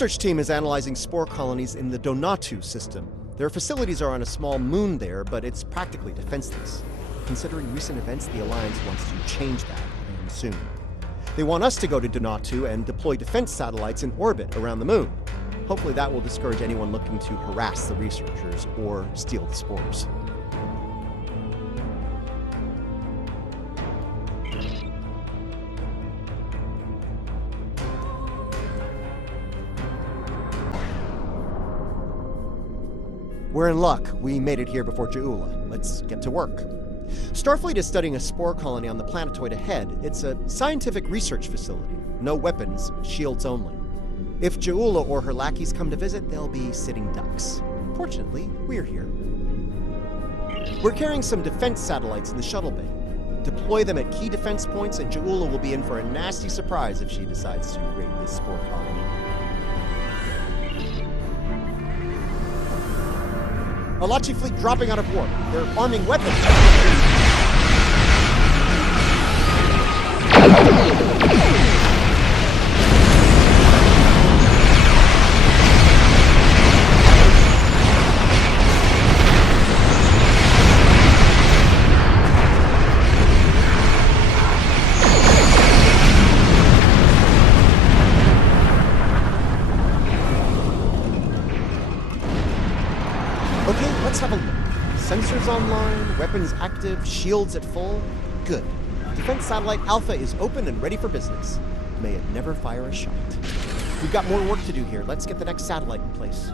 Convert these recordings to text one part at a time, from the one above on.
research team is analyzing spore colonies in the Donatu system. Their facilities are on a small moon there, but it's practically defenseless. Considering recent events, the Alliance wants to change that, and soon. They want us to go to Donatu and deploy defense satellites in orbit around the moon. Hopefully that will discourage anyone looking to harass the researchers or steal the spores. We're in luck. We made it here before Ja'ula. Let's get to work. Starfleet is studying a spore colony on the planetoid ahead. It's a scientific research facility. No weapons, shields only. If Ja'ula or her lackeys come to visit, they'll be sitting ducks. Fortunately, we're here. We're carrying some defense satellites in the shuttle bay. Deploy them at key defense points, and Ja'ula will be in for a nasty surprise if she decides to raid this spore colony. Alachi fleet dropping out of warp. They're arming weapons. Okay, let's have a look. Sensors online, weapons active, shields at full. Good. Defense Satellite Alpha is open and ready for business. May it never fire a shot. We've got more work to do here. Let's get the next satellite in place.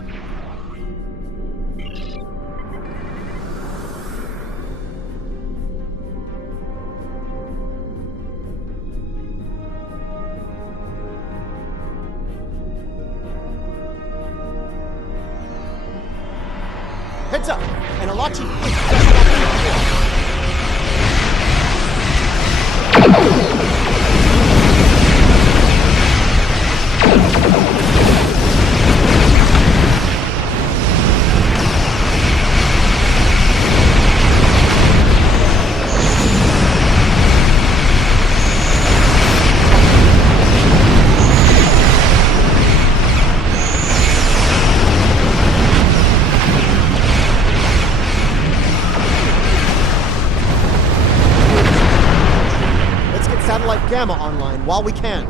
Heads up! An Alachi fleet just got in the door. Satellite Gamma online while we can.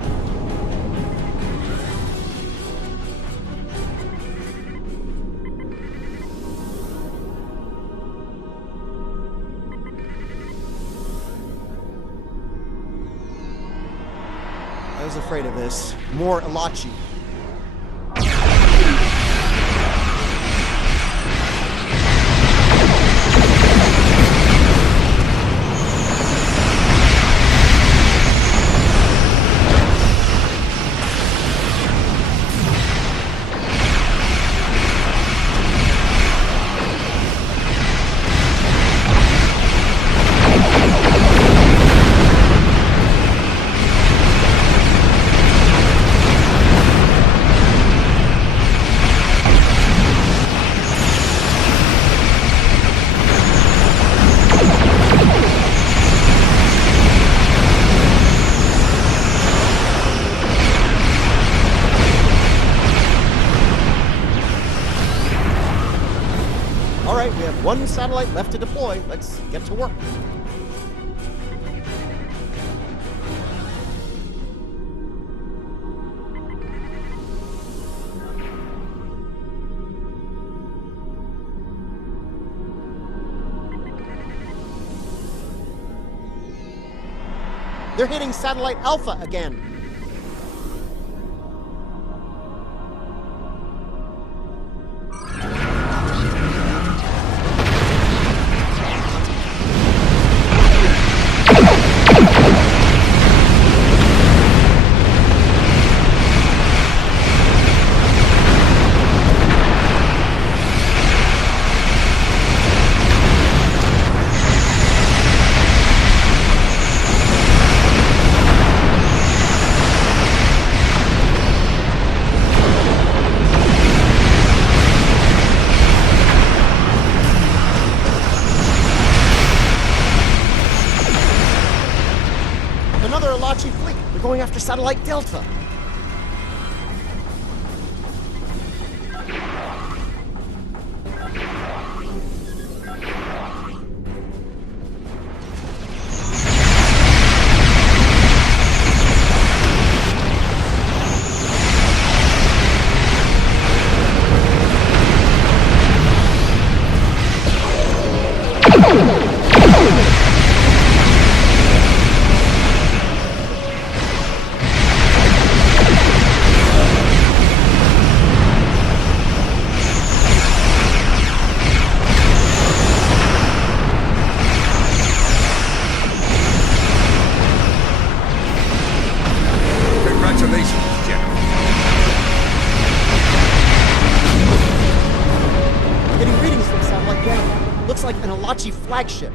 I was afraid of this. More Alachi. Alright, we have one satellite left to deploy. Let's get to work. They're hitting Satellite Alpha again. Another Alachi fleet. They're going after Satellite Delta. Flagship.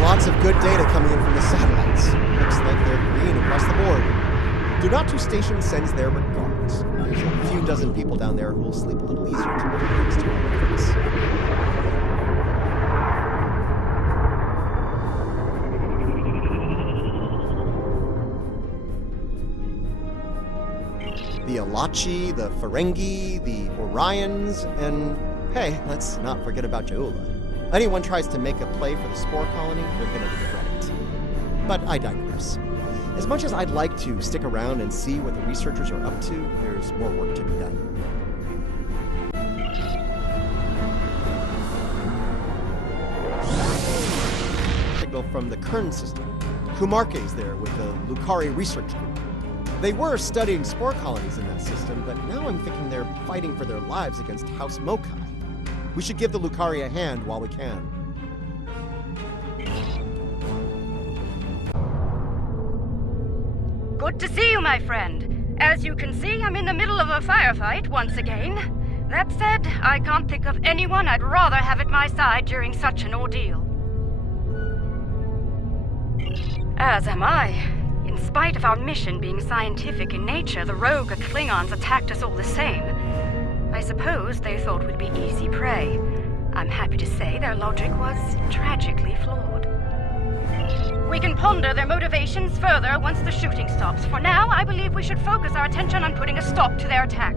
Lots of good data coming in from the satellites. Looks like they're green across the board. Dunatu Station sends their regards. There's a few dozen people down there who will sleep a little easier tonight thanks to our efforts. The Alachi, the Ferengi, the Orions, and hey, let's not forget about Ja'ula. Anyone tries to make a play for the spore colony, they're gonna regret it. But I digress. As much as I'd like to stick around and see what the researchers are up to, there's more work to be done. Signal from the Kern system. Kumarke's there with the Lucari research group. They were studying spore colonies in that system, but now I'm thinking they're fighting for their lives against House Mokai. We should give the Lucari a hand while we can. Good to see you, my friend. As you can see, I'm in the middle of a firefight once again. That said, I can't think of anyone I'd rather have at my side during such an ordeal. As am I. In spite of our mission being scientific in nature, the rogue Klingons attacked us all the same. I suppose they thought we'd be easy prey. I'm happy to say their logic was tragically flawed. We can ponder their motivations further once the shooting stops. For now, I believe we should focus our attention on putting a stop to their attack.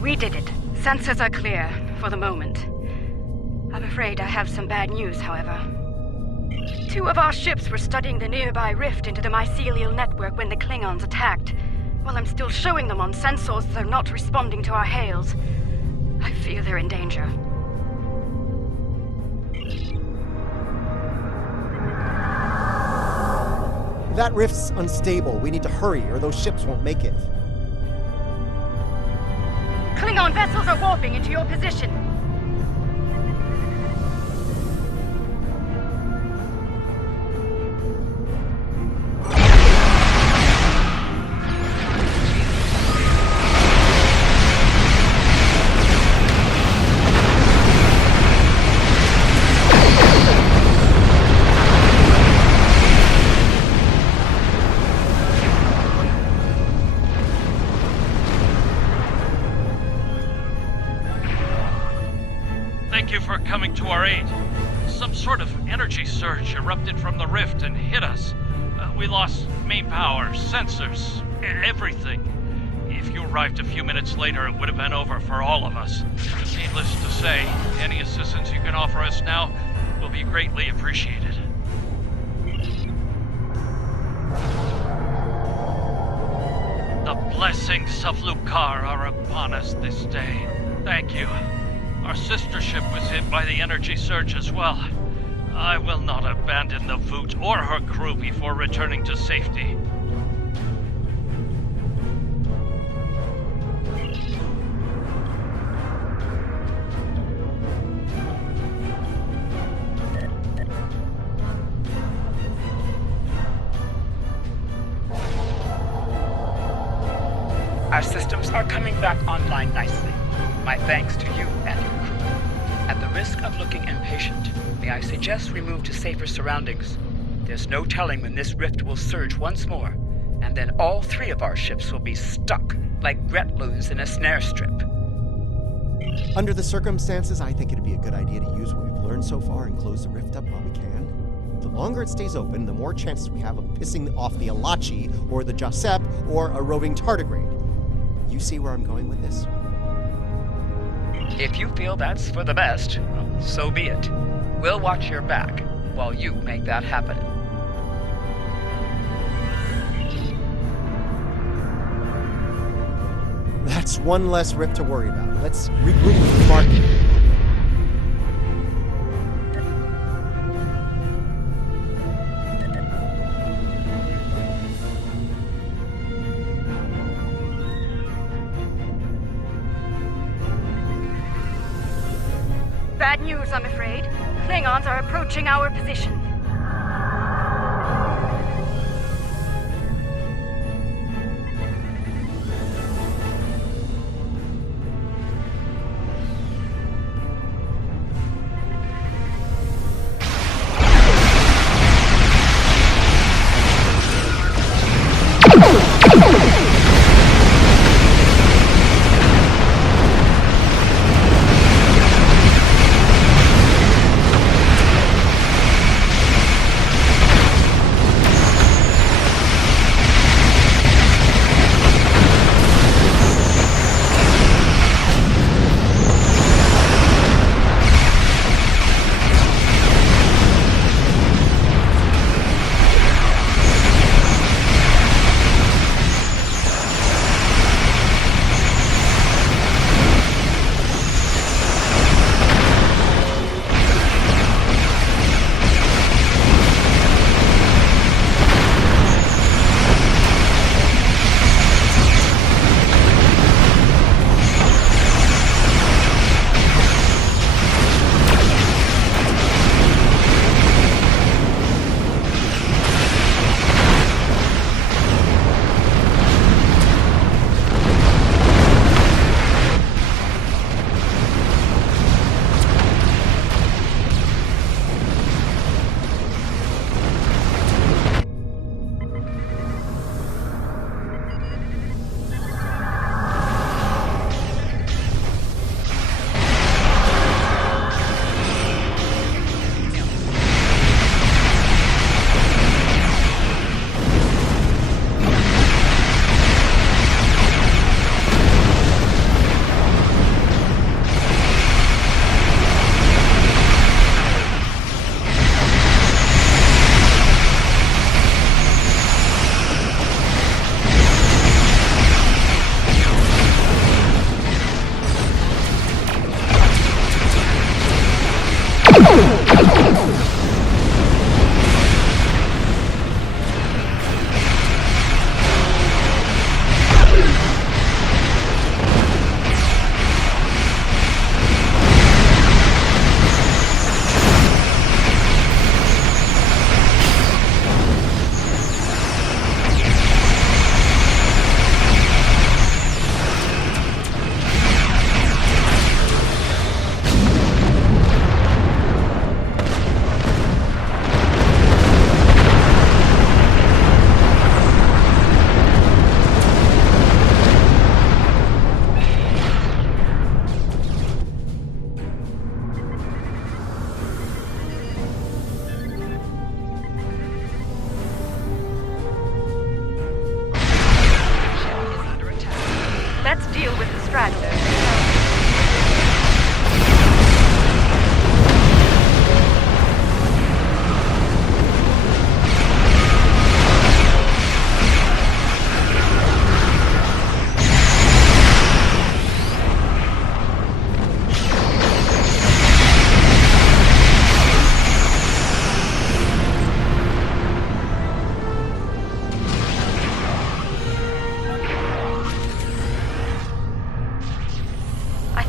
We did it. Sensors are clear, for the moment. I'm afraid I have some bad news, however. 2 of our ships were studying the nearby rift into the mycelial network when the Klingons attacked. While I'm still showing them on sensors, they're not responding to our hails. I fear they're in danger. That rift's unstable. We need to hurry, or those ships won't make it. Klingon vessels are warping into your position. you for coming to our aid. Some sort of energy surge erupted from the rift and hit us. We lost main power, sensors, everything. If you arrived a few minutes later, it would have been over for all of us. Needless to say, any assistance you can offer us now will be greatly appreciated. The blessings of Lucar are upon us this day. Thank you. Our sister ship was hit by the energy surge as well. I will not abandon the Voot or her crew before returning to safety. Our systems are coming back online nicely. My thanks to you and your crew. At the risk of looking impatient, may I suggest we move to safer surroundings? There's no telling when this rift will surge once more, and then all 3 of our ships will be stuck like Gretloons in a snare strip. Under the circumstances, I think it'd be a good idea to use what we've learned so far and close the rift up while we can. The longer it stays open, the more chances we have of pissing off the Alachi, or the Jasep, or a roving tardigrade. You see where I'm going with this? If you feel that's for the best, well, so be it. We'll watch your back while you make that happen. That's one less rift to worry about. Let's regroup with Mark. Bad news, I'm afraid. Klingons are approaching our position.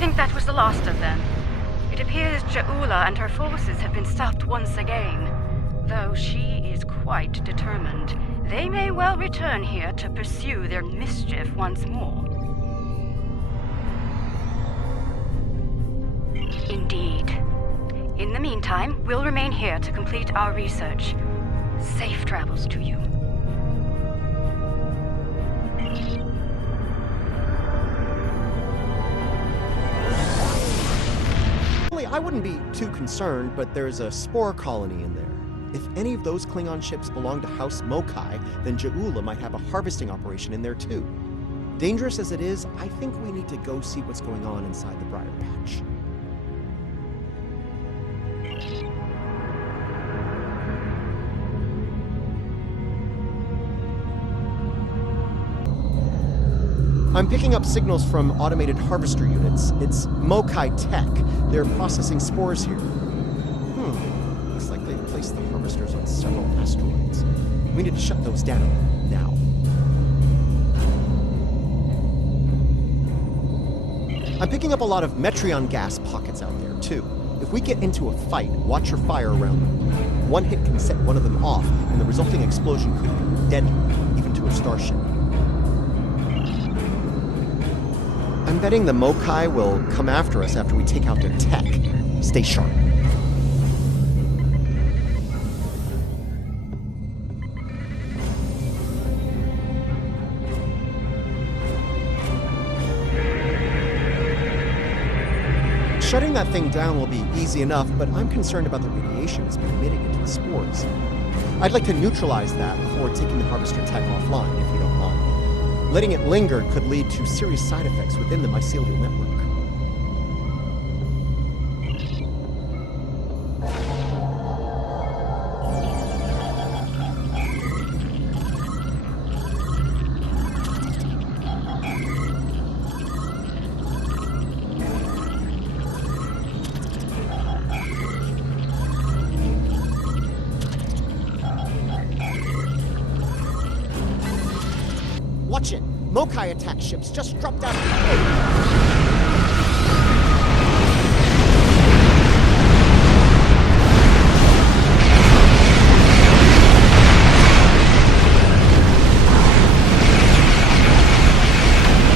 think that was the last of them. It appears Ja'ula and her forces have been stopped once again. Though she is quite determined, they may well return here to pursue their mischief once more. Indeed. In the meantime, we'll remain here to complete our research. Safe travels to you. I wouldn't be too concerned, but there's a spore colony in there. If any of those Klingon ships belong to House Mokai, then Ja'ula might have a harvesting operation in there too. Dangerous as it is, I think we need to go see what's going on inside the Briar Patch. I'm picking up signals from automated harvester units. It's Mokai Tech. They're processing spores here. Looks like they've placed the harvesters on several asteroids. We need to shut those down, now. I'm picking up a lot of Metreon gas pockets out there, too. If we get into a fight, watch your fire around them. One hit can set one of them off, and the resulting explosion could be deadly, even to a starship. I'm betting the Mokai will come after us after we take out their tech. Stay sharp. Shutting that thing down will be easy enough, but I'm concerned about the radiation it's been emitting into the spores. I'd like to neutralize that before taking the harvester tech offline, if you don't mind. Letting it linger could lead to serious side effects within the mycelial network. Watch it! Mokai attack ships just dropped out of the cave!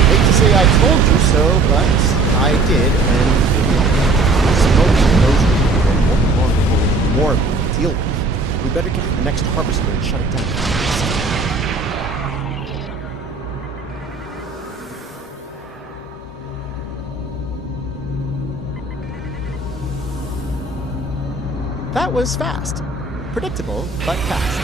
Hate to say I told you so, but I did, and smoke those people won't be long before we have more of them to deal with. We better get to the next harvester and shut it down. That was fast. Predictable, but fast.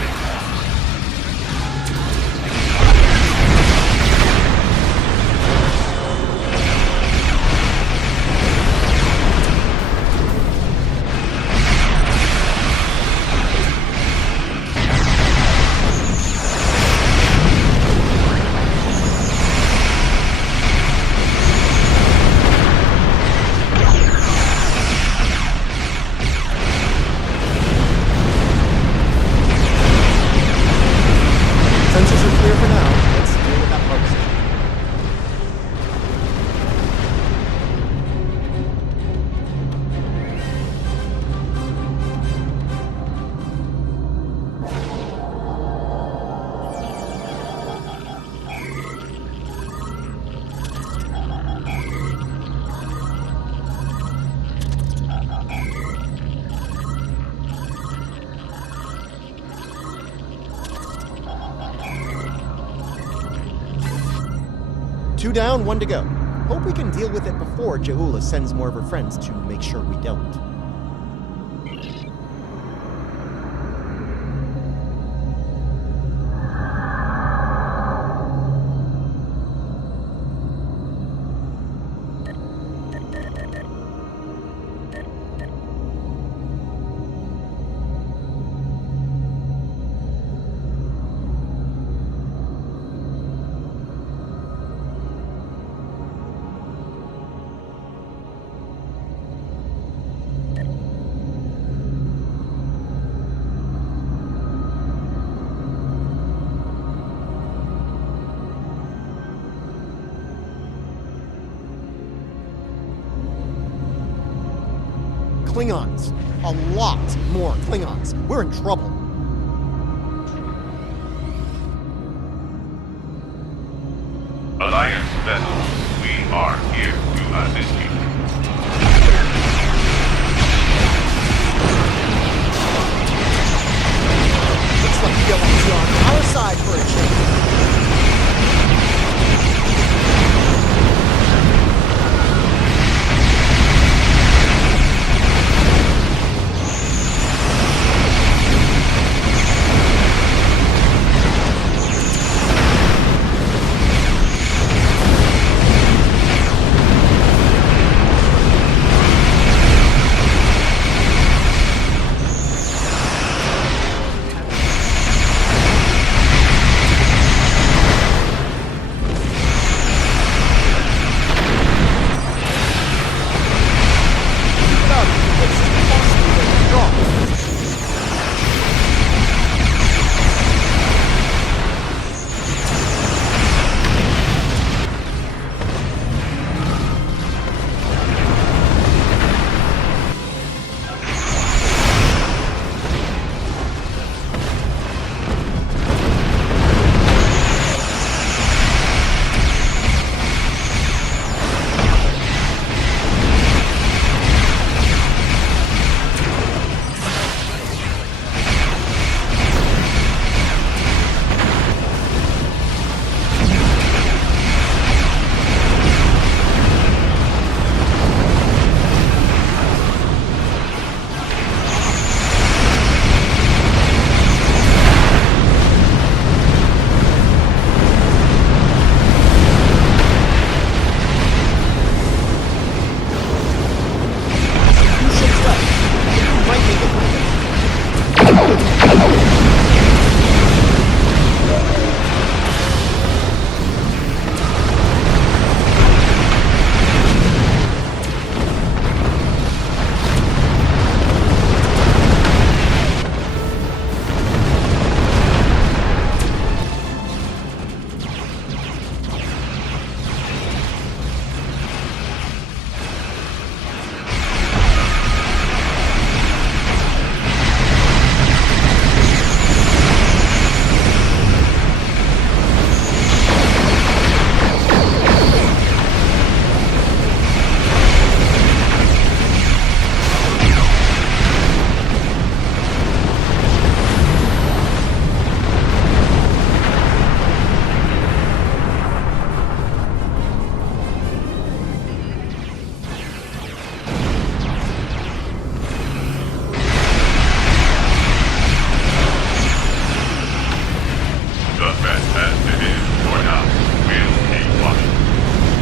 Sensors are clear for now. Let's deal with that harvester. Two down, one to go. Hope we can deal with it before Ja'ula sends more of her friends to make sure we don't. Klingons. A lot more Klingons. We're in trouble. Alliance vessels, we are here to assist you. Looks like Gillen's on our side for a change.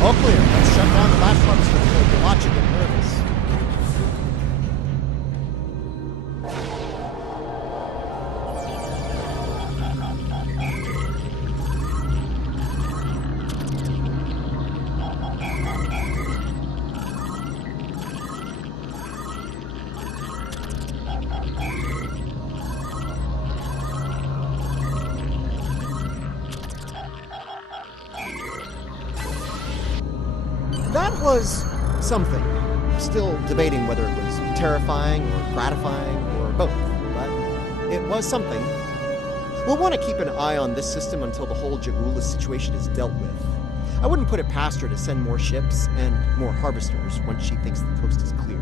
All clear. Let's shut down the last harvester before the watch and get nervous. That was something. Still debating whether it was terrifying or gratifying or both, but it was something. We'll want to keep an eye on this system until the whole Ja'ula situation is dealt with. I wouldn't put it past her to send more ships and more harvesters once she thinks the coast is clear.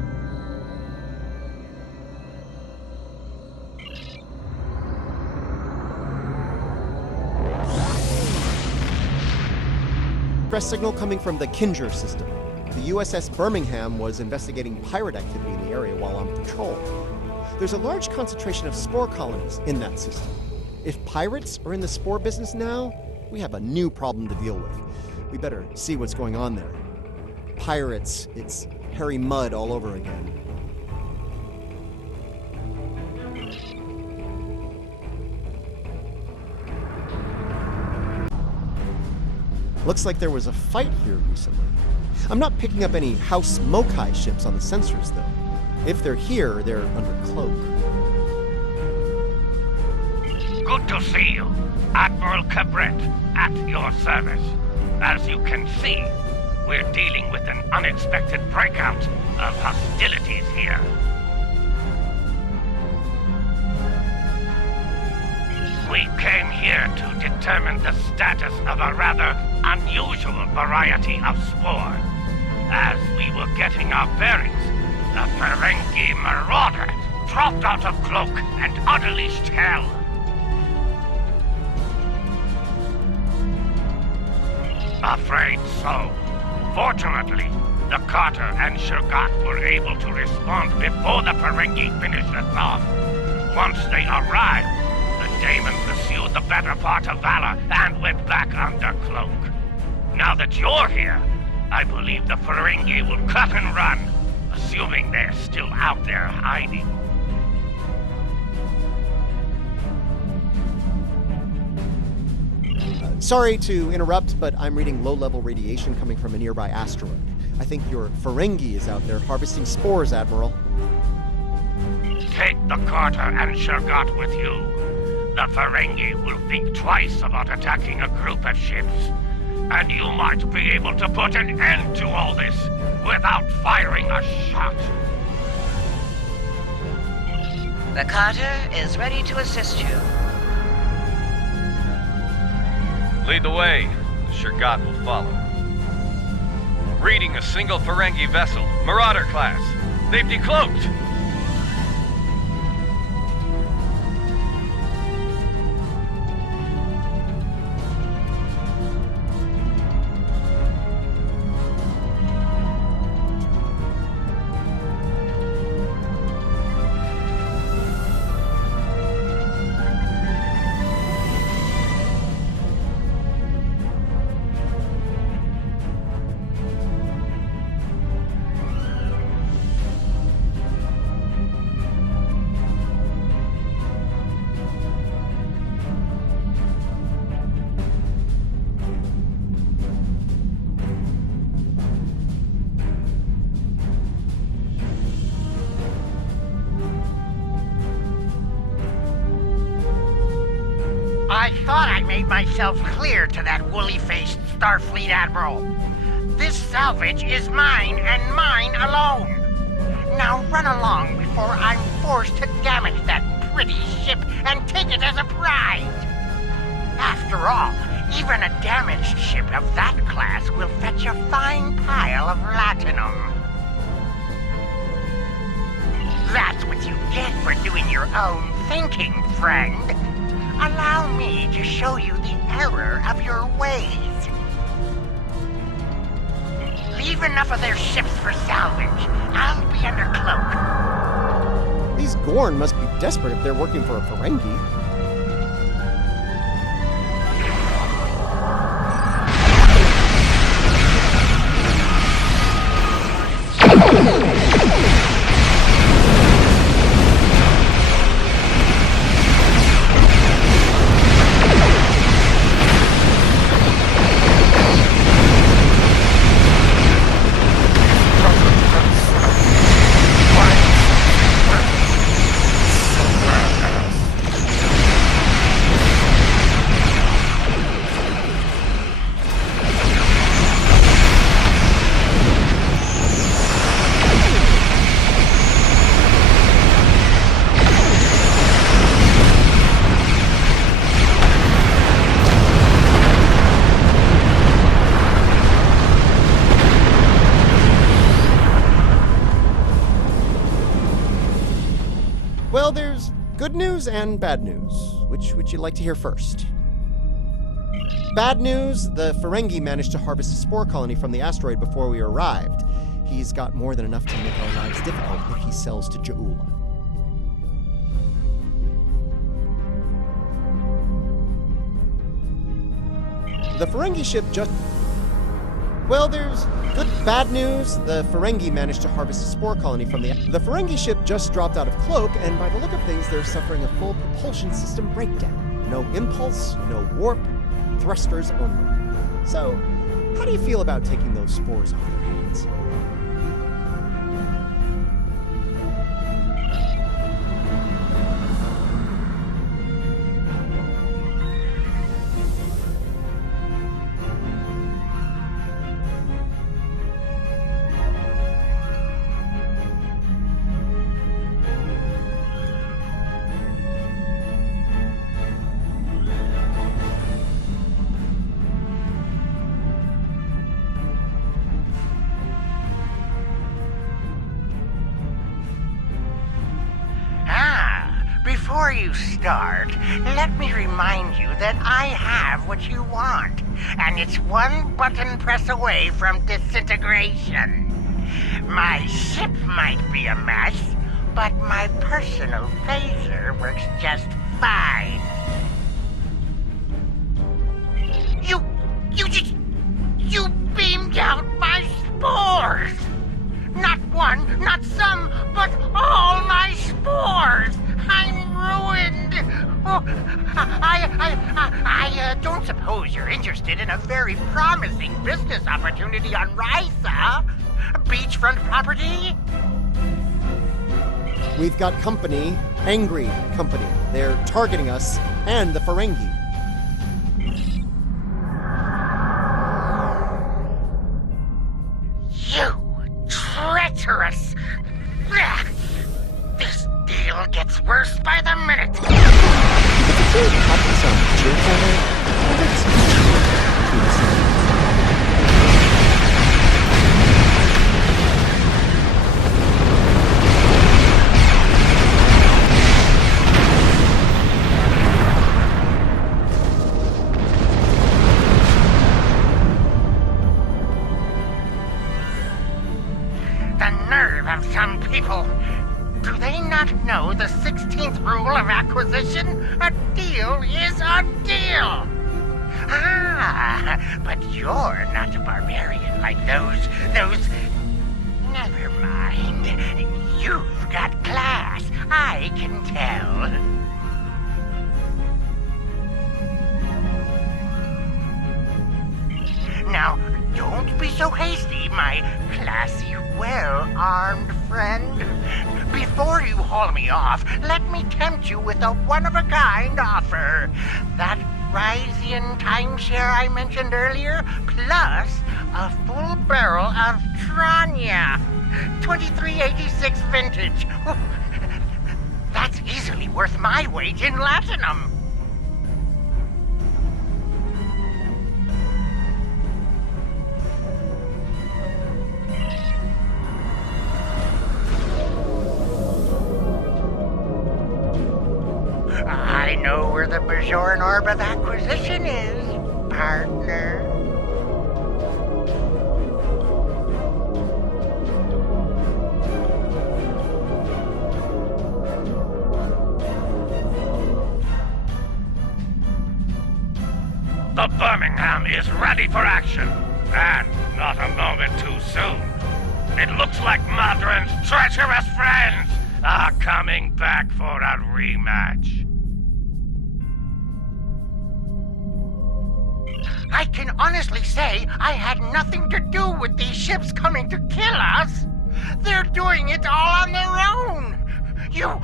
Press signal coming from the Kinger system. The USS Birmingham was investigating pirate activity in the area while on patrol. There's a large concentration of spore colonies in that system. If pirates are in the spore business now, we have a new problem to deal with. We better see what's going on there. Pirates, it's hairy mud all over again. Looks like there was a fight here recently. I'm not picking up any House Mokai ships on the sensors, though. If they're here, they're under cloak. Good to see you. Admiral Cabret, at your service. As you can see, we're dealing with an unexpected breakout of hostilities here. We came here to determine the status of a rather unusual variety of spore. As we were getting our bearings, the Ferengi marauders dropped out of cloak and unleashed hell. Afraid so. Fortunately, the Carter and Shergat were able to respond before the Ferengi finished us off. Once they arrived, the Daemon pursued the better part of Valor and went back under cloak. Now that you're here, I believe the Ferengi will cut and run, assuming they're still out there hiding. Sorry to interrupt, but I'm reading low-level radiation coming from a nearby asteroid. I think your Ferengi is out there harvesting spores, Admiral. Take the Carter and Shergat with you. The Ferengi will think twice about attacking a group of ships. And you might be able to put an end to all this without firing a shot. The Carter is ready to assist you. Lead the way. The Shergat will follow. Reading a single Ferengi vessel, Marauder class. They've decloaked. I thought I made myself clear to that woolly-faced Starfleet Admiral. This salvage is mine and mine alone. Now run along before I'm forced to damage that pretty ship and take it as a prize. After all, even a damaged ship of that class will fetch a fine pile of platinum. That's what you get for doing your own thinking, friend. Allow me to show you the error of your ways. Leave enough of their ships for salvage. I'll be under cloak. These Gorn must be desperate if they're working for a Ferengi. Well, there's good news and bad news. Which would you like to hear first? Bad news, the Ferengi managed to harvest a spore colony from the asteroid before we arrived. He's got more than enough to make our lives difficult if he sells to Ja'ula. The Ferengi ship just... Well, there's bad news. The Ferengi managed to harvest a spore colony from the Ferengi ship just dropped out of cloak, and by the look of things, they're suffering a full propulsion system breakdown. No impulse, no warp, thrusters only. So, how do you feel about taking those spores off their hands? Before you start, let me remind you that I have what you want, and it's one button press away from disintegration. My ship might be a mess, but my personal phaser works just fine. You beamed out my spores! Not one, not some, but all my spores! I'm ruined! Oh, I don't suppose you're interested in a very promising business opportunity on Risa? Beachfront property? We've got company, angry company. They're targeting us and the Ferengi. You treacherous! Ugh. This deal gets worse by the minute. The nerve of some people. Do they not know the 16th rule of acquisition? A deal is a deal! Ah, but you're not a barbarian like those... Never mind. You've got class, I can tell. Now, don't be so hasty, my classy, well-armed friend. Before you haul me off, let me tempt you with a one-of-a-kind offer. That Rysian timeshare I mentioned earlier, plus a full barrel of Tranya. 2386 vintage. Oh, that's easily worth my weight in latinum. I know where the Bajoran orb of acquisition is, partner. The Birmingham is ready for action, and not a moment too soon. It looks like Madron's treacherous friends are coming back for a rematch. I can honestly say I had nothing to do with these ships coming to kill us. They're doing it all on their own. You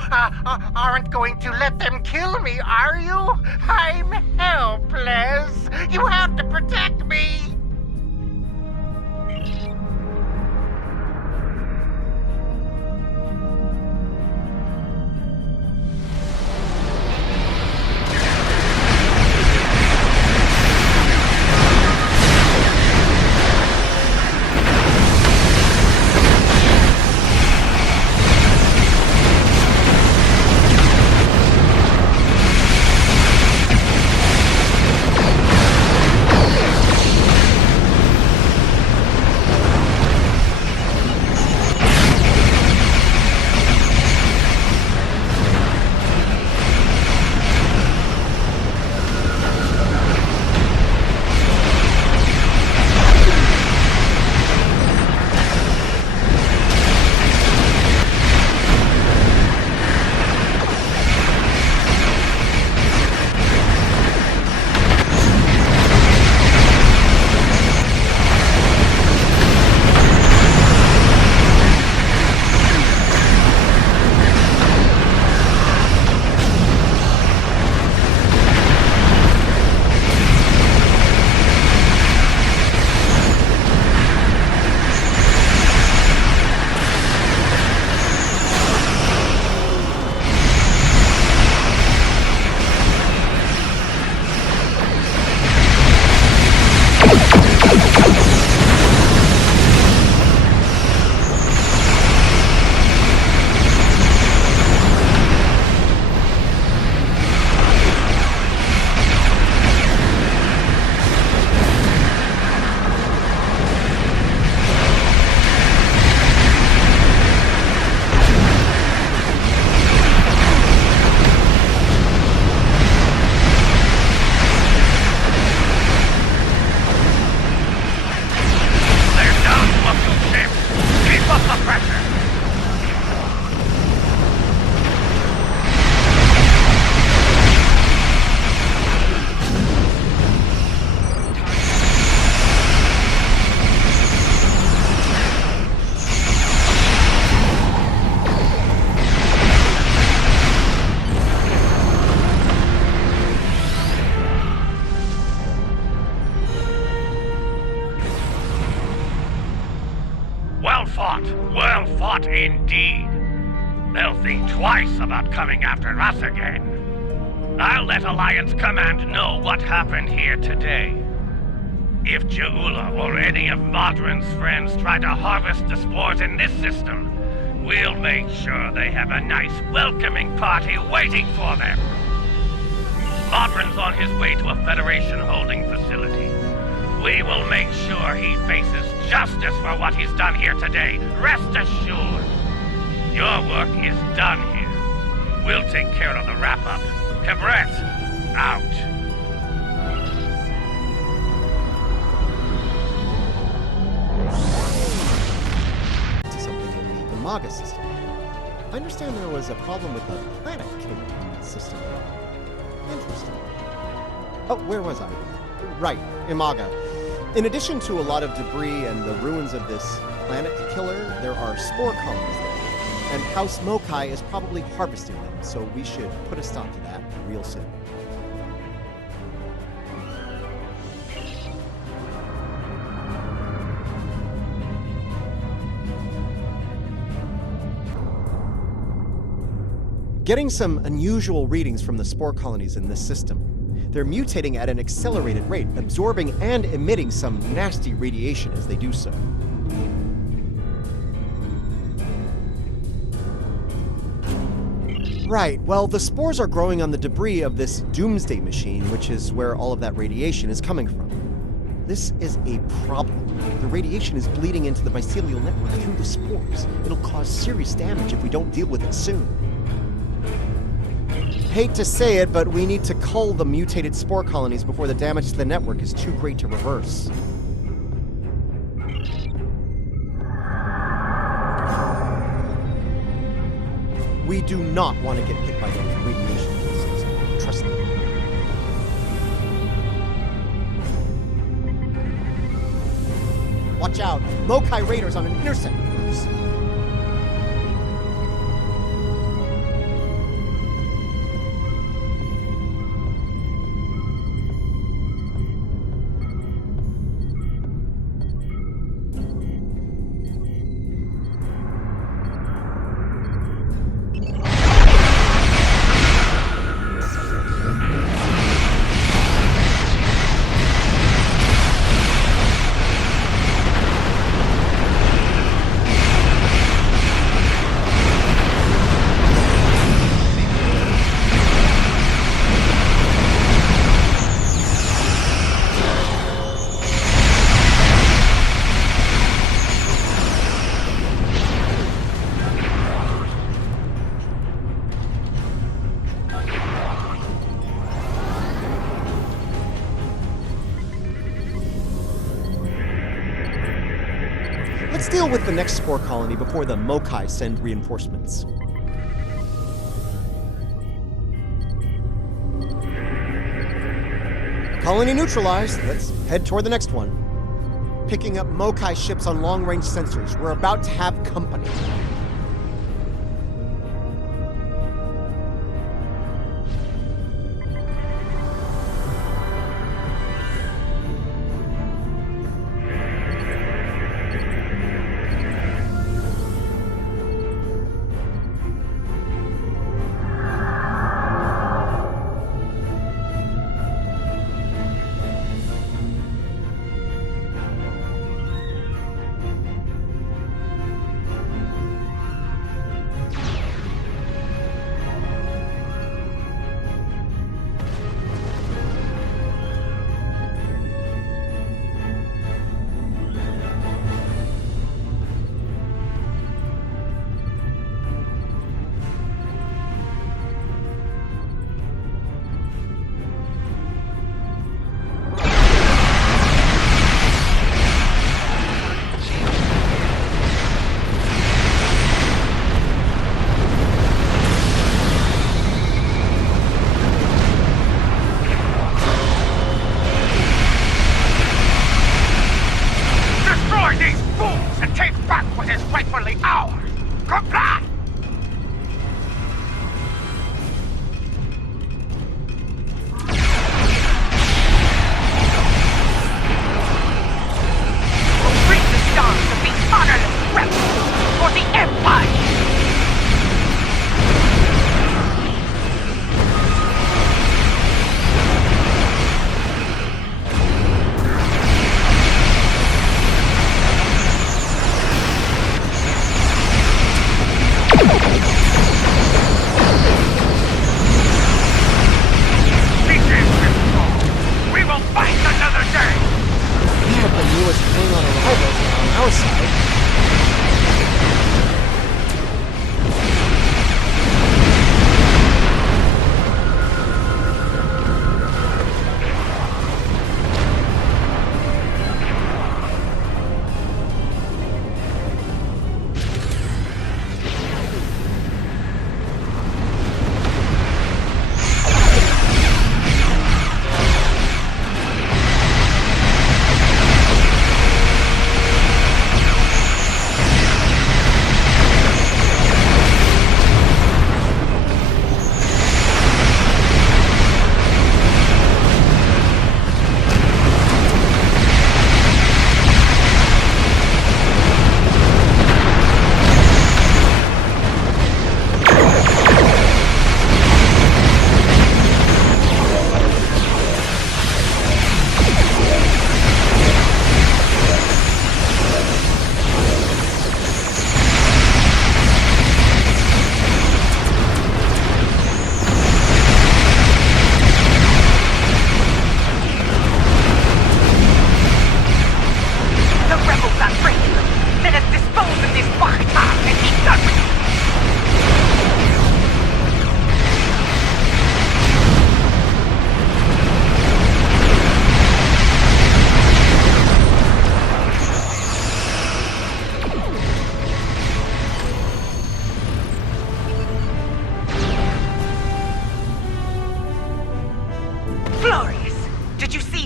aren't going to let them kill me, are you? I'm helpless. You have to protect me. the pressure! Well fought indeed. They'll think twice about coming after us again. I'll let Alliance Command know what happened here today. If Ja'ula or any of Modron's friends try to harvest the spores in this system, we'll make sure they have a nice welcoming party waiting for them. Modron's on his way to a Federation holding facility. We will make sure he faces justice for what he's done here today. Rest assured. Your work is done here. We'll take care of the wrap-up. Cabret, out. Something in the Umaga system. I understand there was a problem with the planet king in that system. Interesting. Oh, where was I? Right, Umaga. In addition to a lot of debris and the ruins of this planet killer, there are spore colonies there. And House Mokai is probably harvesting them, so we should put a stop to that real soon. Getting some unusual readings from the spore colonies in this system. They're mutating at an accelerated rate, absorbing and emitting some nasty radiation as they do so. Right, well, the spores are growing on the debris of this doomsday machine, which is where all of that radiation is coming from. This is a problem. The radiation is bleeding into the mycelial network through the spores. It'll cause serious damage if we don't deal with it soon. Hate to say it, but we need to cull the mutated spore colonies before the damage to the network is too great to reverse. We do not want to get hit by those radiation pulses. Trust me. Watch out! Mokai Raiders on an intercept course. Let's deal with the next spore colony before the Mokai send reinforcements. Colony neutralized. Let's head toward the next one. Picking up Mokai ships on long-range sensors. We're about to have company.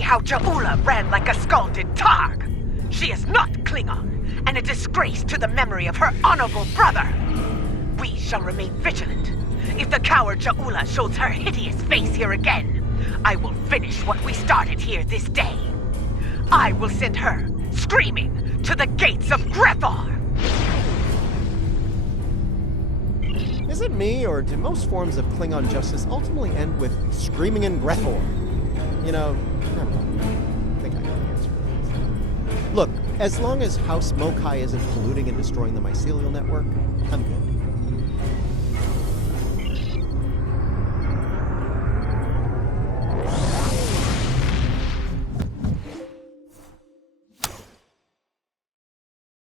how Ja'ula ran like a scalded targ. She is not Klingon, and a disgrace to the memory of her honorable brother. We shall remain vigilant. If the coward Ja'ula shows her hideous face here again, I will finish what we started here this day. I will send her, screaming, to the gates of Grethor! Is it me, or do most forms of Klingon justice ultimately end with screaming in Grethor? You know, never mind. I think I know the answer to that. Look, as long as House Mokai isn't polluting and destroying the mycelial network, I'm good.